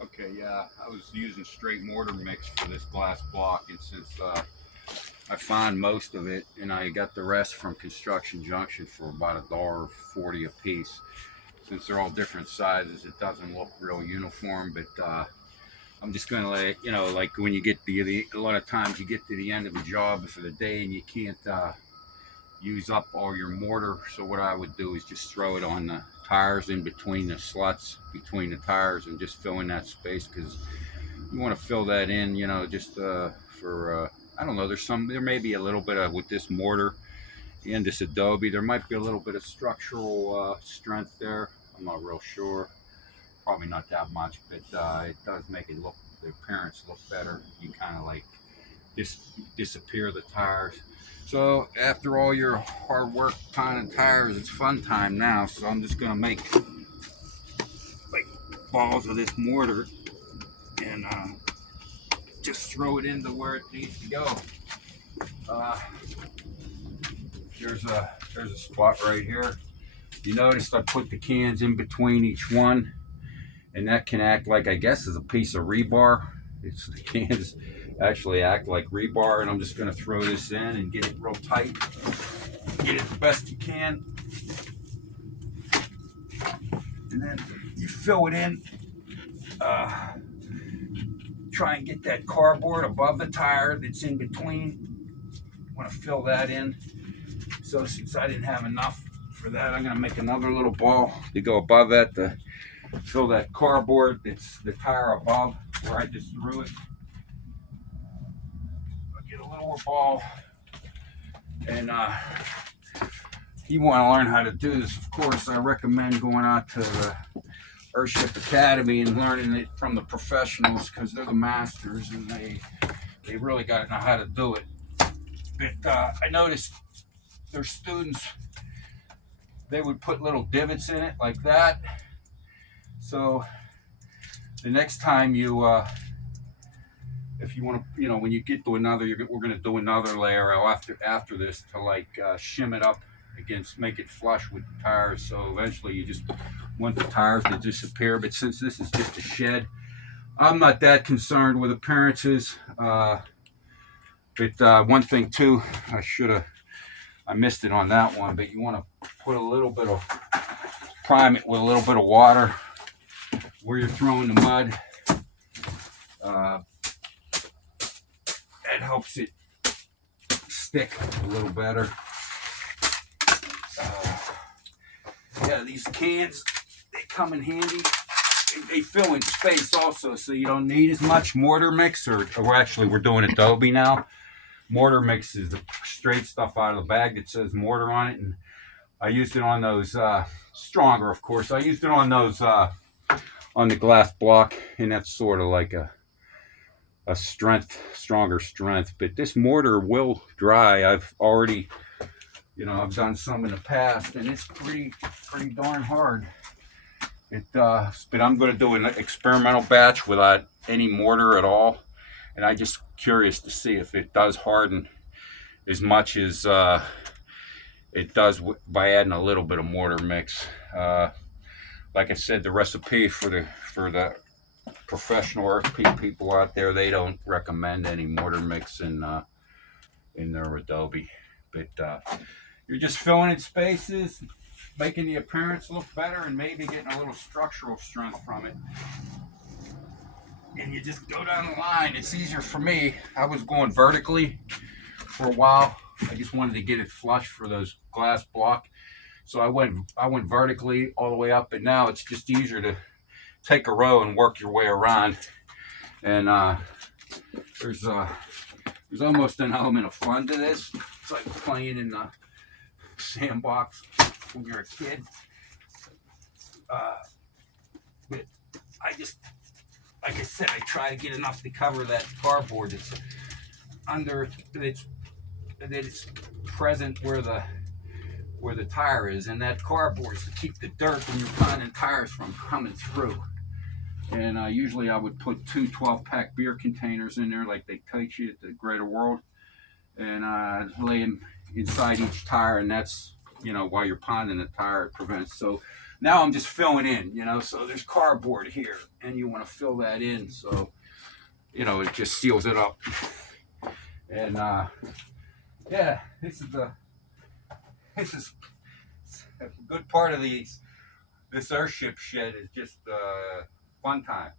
Okay, yeah, I was using straight mortar mix for this glass block, and since I find most of it, and I got the rest from Construction Junction for about $1.40 a piece. Since they're all different sizes, it doesn't look real uniform. But I'm just gonna let it, like when you get a lot of times you get to the end of the job for the day and you can't use up all your mortar. So what I would do is just throw it on the tires in between the sluts between the tires and just fill in that space because you want to fill that in, just for I don't know. There may be a little bit of with this mortar and this adobe. There might be a little bit of structural strength there. I'm not real sure. Probably not that much, but it does make it look the appearance look better. You kind of like disappear the tires. So after all your hard work pounding tires, it's fun time now. So I'm just gonna make like balls of this mortar and just throw it into where it needs to go. Uh, there's a spot right here. You noticed I put the cans in between each one, and that can act like, I guess, is a piece of rebar. The cans actually act like rebar, and I'm just gonna throw this in and get it real tight. Get it the best you can, and then you fill it in. Try and get that cardboard above the tire that's in between. Want to fill that in. So since I didn't have enough for that, I'm gonna make another little ball to go above that to fill that cardboard that's the tire above where I just threw it. I'll get a little more ball, and you want to learn how to do this, of course, I recommend going out to the Earthshed Academy and learning it from the professionals because they're the masters and they really got to know how to do it. But I noticed their students, they would put little divots in it like that. So the next time you, if you want to, when you get to another, we're going to do another layer after this to like shim it up against, make it flush with the tires. So eventually you just want the tires to disappear. But since this is just a shed, I'm not that concerned with appearances. But one thing too, I missed it on that one, but you want to put a little bit of, prime it with a little bit of water where you're throwing the mud. That helps it stick a little better. Yeah, these cans, they come in handy. They fill in space also, so you don't need as much mortar mix, or actually we're doing adobe now. Mortar mix is the straight stuff out of the bag that says mortar on it, and I used it on those, stronger of course, I used it on those, on the glass block, and that's sort of like a stronger strength. But this mortar will dry. I've already, I've done some in the past, and it's pretty darn hard. But I'm going to do an experimental batch without any mortar at all, and I'm just curious to see if it does harden as much as it does by adding a little bit of mortar mix. Like I said, the recipe for the professional RP people out there, they don't recommend any mortar mix in their adobe. But you're just filling in spaces, making the appearance look better, and maybe getting a little structural strength from it. And you just go down the line. It's easier for me. I was going vertically for a while. I just wanted to get it flush for those glass block. So I went vertically all the way up, and now it's just easier to take a row and work your way around. And there's almost an element of fun to this. It's like playing in the sandbox when you're a kid. But I just, like I said, I try to get enough to cover that cardboard that's under, that it's present where the tire is, and that cardboard is to keep the dirt when you're pounding tires from coming through. And usually I would put two 12-pack beer containers in there like they teach you at the Greater World, and lay them inside each tire, and that's, while you're pounding the tire, it prevents. So Now I'm just filling in, you know. So there's cardboard here, and you want to fill that in, so you know it just seals it up. And yeah, this is a good part of this airship shed is just fun time.